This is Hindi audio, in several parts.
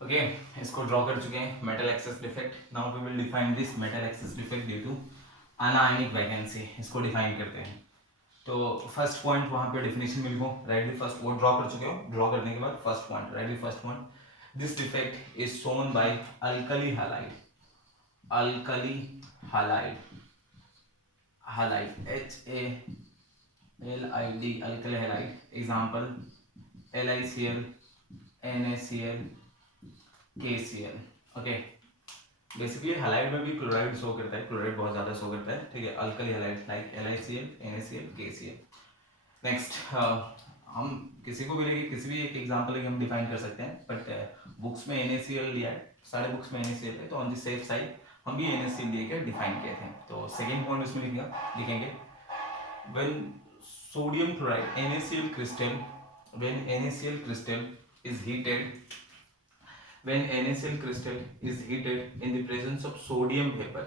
ओके, इसको ड्रॉ कर चुके हैं metal excess defect. Now we will define this metal excess defect due to anionic vacancy. इसको डिफाइन करते हैं। तो फर्स्ट पॉइंट वहां पे डेफिनेशन में लिखो, राइट द फर्स्ट, वो ड्रॉ कर चुके हो, ड्रॉ करने के बाद first point right the first point. This defect is shown by alkali halide, alkali halide, halide HALID, alkali halide. Example LiCl, NaCl, KCl। Okay, basically halide में भी क्लोराइड शो करता है, क्लोराइड बहुत ज्यादा शो करता है, ठीक है। Alkali halide like LiCl, NaCl, KCl। Next, हम किसी को भी लेके किसी भी एक एग्जांपल लेके हम डिफाइन कर सकते हैं, बट बुक्स में NaCl लिया है, सारे बुक्स में NaCl है, तो ऑन द सेफ साइड हम भी NaCl लेके डिफाइन किए थे। तो सेकंड पॉइंट उसमें लिखेंगे when sodium chloride NaCl crystal, when NaCl crystal is heated, when NaCl crystal is heated in the presence of sodium vapor,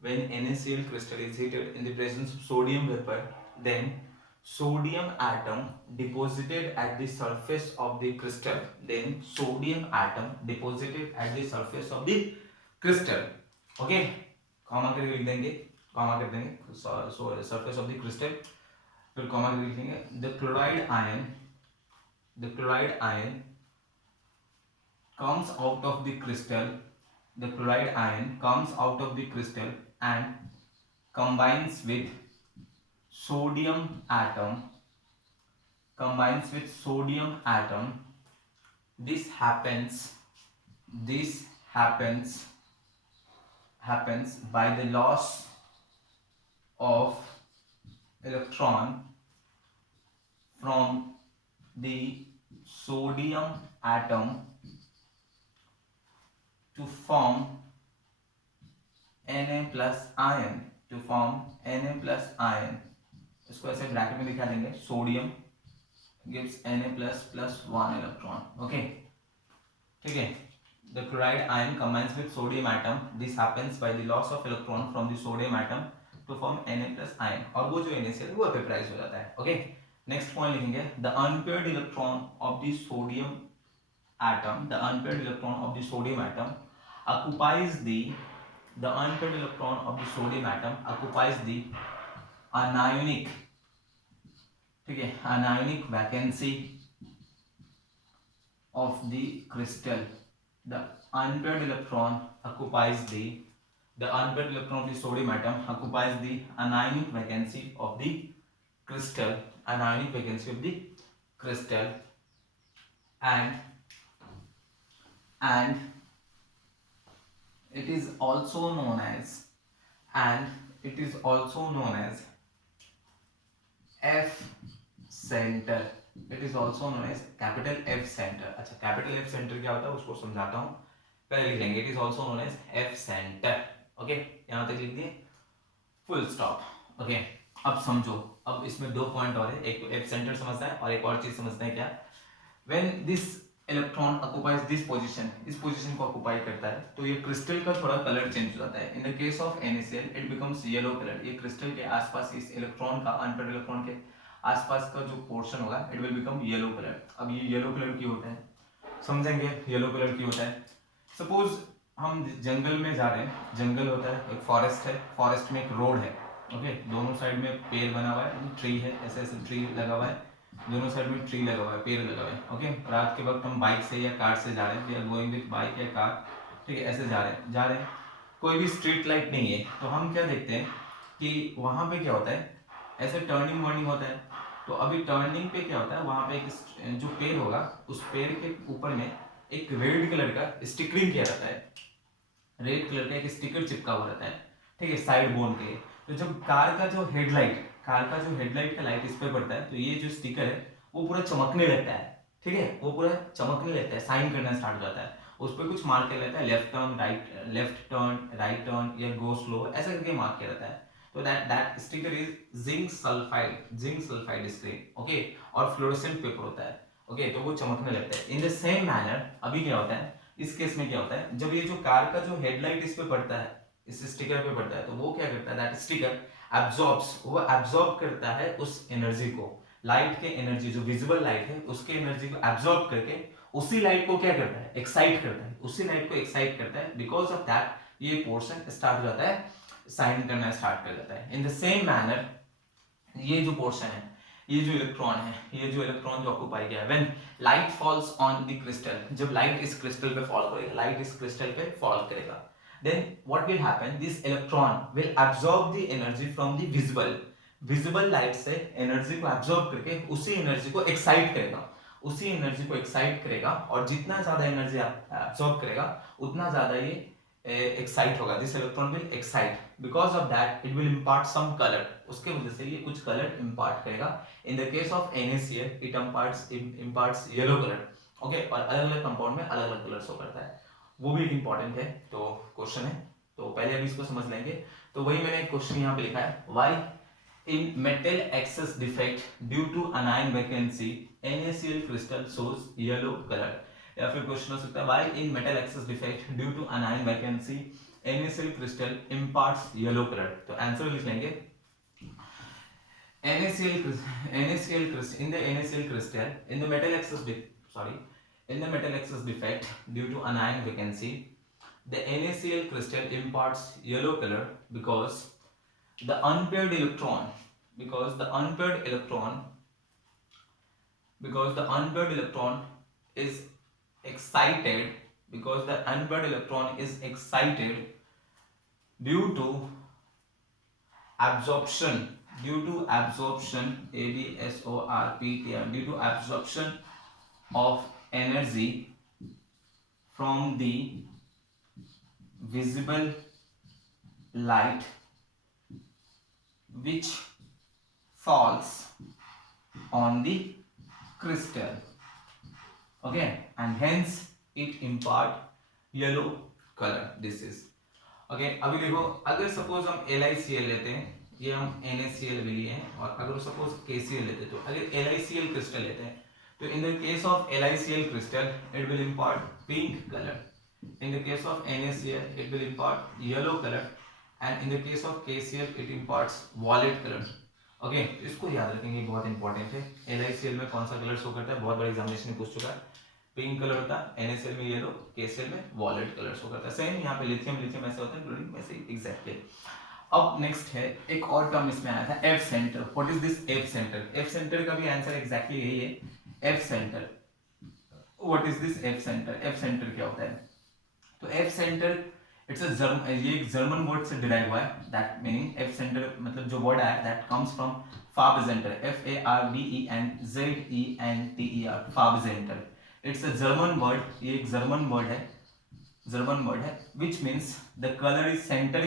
when NaCl crystal is heated in the presence of sodium vapor, then sodium atom deposited at the surface of the crystal, then sodium atom deposited at the surface of the crystal, okay, comma करके लिख देंगे, कॉमा कर देंगे surface of the crystal, फिर कॉमा करके लिखेंगे the chloride ion, the chloride ion comes out of the crystal, the chloride ion comes out of the crystal and combines with sodium atom, combines with sodium atom. This happens, this happens by the loss of electron from the sodium atom to form Na plus ion, to form Na plus ion। इसको ऐसे ब्रैकेट में दिखा देंगे, sodium gives Na plus plus 1 electron, okay, ठीक है। The chloride ion combines with sodium atom, this happens by the loss of electron from the sodium atom to form Na plus ion, और वो जो NaCl है वो वेपराइज हो जाता है, ओके। नेक्स्ट पॉइंट लिखेंगे the unpaired electron of the sodium atom, the unpaired electron of the sodium atom occupies the unpaired electron of the sodium atom occupies the anionic, ठीक है, anionic vacancy of the crystal। The unpaired electron occupies the unpaired electron of the sodium atom occupies the anionic vacancy of the crystal, anionic vacancy of the crystal, and it is also known as, and it is also known as F center, it is also known as capital F center। अच्छा, capital F center क्या होता है उसको समझाता हूँ, पहले लिख लेंगे it is also known as F center, okay, यहाँ तक लिख दिए, फुल स्टॉप, ओके। अब समझो, अब इसमें दो पॉइंट और है, एक तो F center समझना है और एक और चीज समझना है क्या, when this electron occupies this position, इस पोजीशन को ऑक्युपाई करता है, तो ये क्रिस्टल का थोड़ा कलर चेंज हो जाता है। इन the case of NaCl it becomes yellow colour, ये क्रिस्टल के आसपास इस इलेक्ट्रॉन का, अनपेयर्ड इलेक्ट्रॉन के आसपास का जो पोर्शन होगा it will become yellow colour. अब ये येलो कलर की होता है, समझेंगे येलो कलर की होता है। सपोज हम जंगल में जा रहे हैं, जंगल होता है, एक फॉरेस्ट है, फॉरेस्ट में एक रोड है, ओके, दोनों साइड में पेड़ बना हुआ है, ट्री है, ऐसे ऐसे ट्री लगा हुआ है, दोनों साइड में ट्री लगा हुआ है, पेड़ लगा हुआ है, ओके। रात के वक्त हम बाइक से या कार से जा रहे हैं, we are going with bike या कार, ठीक है, ऐसे जा रहे हैं, कोई भी स्ट्रीट लाइट नहीं है, तो हम क्या देखते हैं कि वहां पे क्या होता है, ऐसे टर्निंग वर्निंग होता है, तो अभी टर्निंग पे क्या होता है, वहां पे एक जो पेड़ होगा उस पेड़ के ऊपर में एक रेड कलर का स्टिकरिंग किया रहता है, रेड कलर का एक स्टिकर चिपका हुआ रहता है, ठीक है, साइड बोन के। तो जब कार का जो हेडलाइट का लाइट इस पर पड़ता है, तो ये जो स्टिकर है वो पूरा चमकने लगता है, ठीक है, वो पूरा चमकने लगता है, साइन करना स्टार्ट हो जाता है, उस पर कुछ मार्क किया रहता है, लेफ्ट टर्न, राइट टर्न या गो स्लो, ऐसा करके मार्क किया रहता है। तो that sticker is zinc sulphide screen, okay, और फ्लोरोसेंट पेपर होता है, ओके, तो वो चमकने लगता है। इन द सेम मैनर अभी क्या होता है, इस केस में क्या होता है, जब ये जो कार का जो हेडलाइट इस पे पड़ता है, इस स्टिकर पे पड़ता है, तो वो क्या करता है, दैट स्टिकर एब्जॉर्ब करता है उस एनर्जी को, लाइट के एनर्जी जो विजिबल लाइट है उसके एनर्जी को एब्जॉर्ब करके उसी लाइट को क्या करता है, एक्साइट करता है, उसी लाइट को एक्साइट करता है। बिकॉज ऑफ दैट ये पोर्शन स्टार्ट हो जाता है, साइन करना स्टार्ट कर जाता है। इन द सेम मैनर ये जो पोर्शन है, ये जो इलेक्ट्रॉन है, ये जो इलेक्ट्रॉन जो ऑक्यूपाई किया है, when light falls on the crystal, जब लाइट इस क्रिस्टल पे फॉल करेगा, लाइट इस क्रिस्टल पे फॉल करेगा, then what will happen, this electron will absorb the energy from the visible light से एनर्जी को एब्जॉर्ब करके उसी एनर्जी को एक्साइट करेगा, उसी एनर्जी को एक्साइट करेगा, और जितना ज्यादा एनर्जी एब्जॉर्ब करेगा उतना ज्यादा ये एक्साइट होगा। This electron will excite, because of that it will impart some colour, उसके वजह से ये कुछ कलर इम्पार्ट करेगा। In the case of NaCl it imparts yellow colour, okay, और अलग अलग कंपाउंड में अलग अलग कलर शो करता है, वो भी इंपॉर्टेंट है। तो क्वेश्चन है, तो पहले अभी इसको समझ लेंगे। तो वही मैंने एक क्वेश्चन यहाँ पे लिखा है, why in metal excess defect due to anion vacancy NaCl crystal shows yellow colour, या फिर क्वेश्चन हो सकता है why in metal excess defect due to anion vacancy NaCl crystal imparts yellow colour. तो आंसर लिख लेंगे, NaCl crystal, in the NaCl crystal, in the metal excess in the metal excess defect due to anion vacancy, the NaCl crystal imparts yellow color because the unpaired electron is excited, due to absorption, absorption due to absorption of energy from the visible light which falls on the crystal, okay, and hence it impart yellow color. This is okay. अभी देखो, अगर सपोज हम LiCl लेते हैं, ये हम NaCl भी लिए हैं, और अगर सपोज KCl लेते हैं, तो अगर LiCl क्रिस्टल लेते हैं, तो in the case of LiCl crystal it will impart pink color, in the case of NaCl it will impart yellow color, and in the case of KCl it imparts violet color, okay. तो इसको याद रखेंगे, बहुत इंपॉर्टेंट है। LiCl में कौन सा कलर शो करता है, बहुत बड़ा एग्जामिनेशन में पूछ चुका है, पिंक कलर होता है, NaCl में येलो, KCl में वॉलेट कलर शो करता है। सेम यहाँ पे लिथियम ऐसे होता है, क्लोरीन वैसे एग्जैक्टली। अब नेक्स्ट है, एक और टर्म इसमें आया था, F centre. What is this F centre? F centre का भी आंसर एग्जैक्टली यही है, F centre. What is this F centre? F centre क्या होता है? तो एफ सेंटर इट्स ये एक जर्मन वर्ड से डिराइव हुआ है, दैट मीनिंग एफ सेंटर मतलब जो वर्ड आया दैट कम्स फ्रॉम फार्बजेंटर, FARBENTENTER, फार्बजेंटर। इट्स अ जर्मन वर्ड, ये एक जर्मन वर्ड है, which means the colour is centre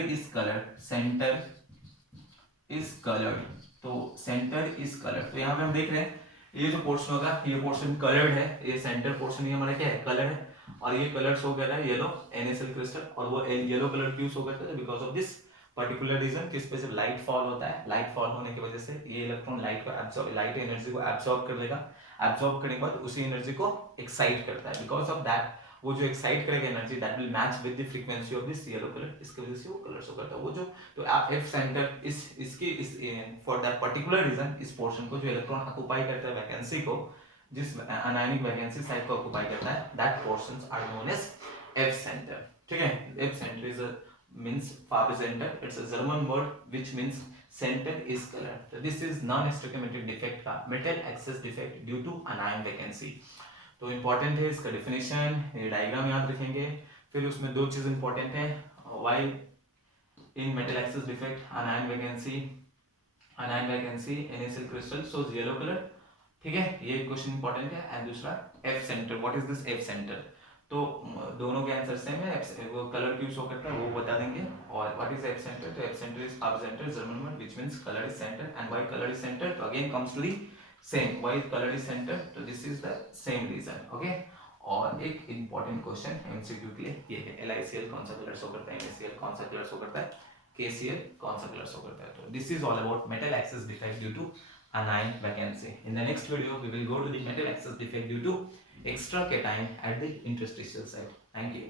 is coloured. तो सेंटर इज कलर्ड, तो यहाँ पे हम देख रहे हैं ये जो पोर्शन होगा, ये पोर्शन कलर्ड है, ये सेंटर पोर्शन ये हमारा क्या है, कलर है, और ये कलर शो कर रहा है येलो, NaCl क्रिस्टल, और वो येलो कलर क्यों शो करता है? Because of this particular reason, किस पे? जब लाइट फॉल होता है, लाइट फॉल होने की वजह से ये इलेक्ट्रॉन लाइट एनर्जी को एब्सॉर्ब कर लेगा, एब्सॉर्ब करने के बाद उसी एनर्जी को एक्साइट करता है। बिकॉज ऑफ दैट वो जो एक्साइट करेगा energy, that will match with the frequency of this yellow colour, इसकी वजह से वो कलर शो करता है। वो जो तो आप F centre is for that particular reason, इस पोर्शन को जो इलेक्ट्रॉन ऑक्यूपाई करता है वैकेंसी को, जिस अनायनिक वैकेंसी साइड को ऑक्यूपाई करता है, that portions are known as F centre. ठीक है, F centre is means Farbrenner, it's a German word which means center is color. So this is non-stoichiometric defect का metal excess defect due to anion vacancy। तो important है इसका definition, ये diagram याद रखेंगे। फिर उसमें दो चीज important है, why in metal excess defect anion vacancy NaCl crystal shows yellow color। ठीक है, ये क्वेश्चन इंपॉर्टेंट है। एंड दूसरा F centre, what is this F centre? तो दोनों के आंसर सेम है, वो कलर क्यों शो करता है वो बता देंगे। और व्हाट इज एफ सेंटर? तो एफ सेंटर इज फार्बजेंटर German word which means colour is centre. And why colour is centre? तो again comes to the same, why colour is centre? तो this is the same reason, okay. और एक इंपॉर्टेंट क्वेश्चन एमसीक्यू के लिए ये है, LiCl कौन सा कलर शो करता है, NaCl कौन सा कलर शो करता है, KCl कौन सा कलर शो करता है। तो this is all about metal excess defect due to anion vacancy. In the next video, we will go to the metal excess defect due to extra cation at the interstitial site. Thank you.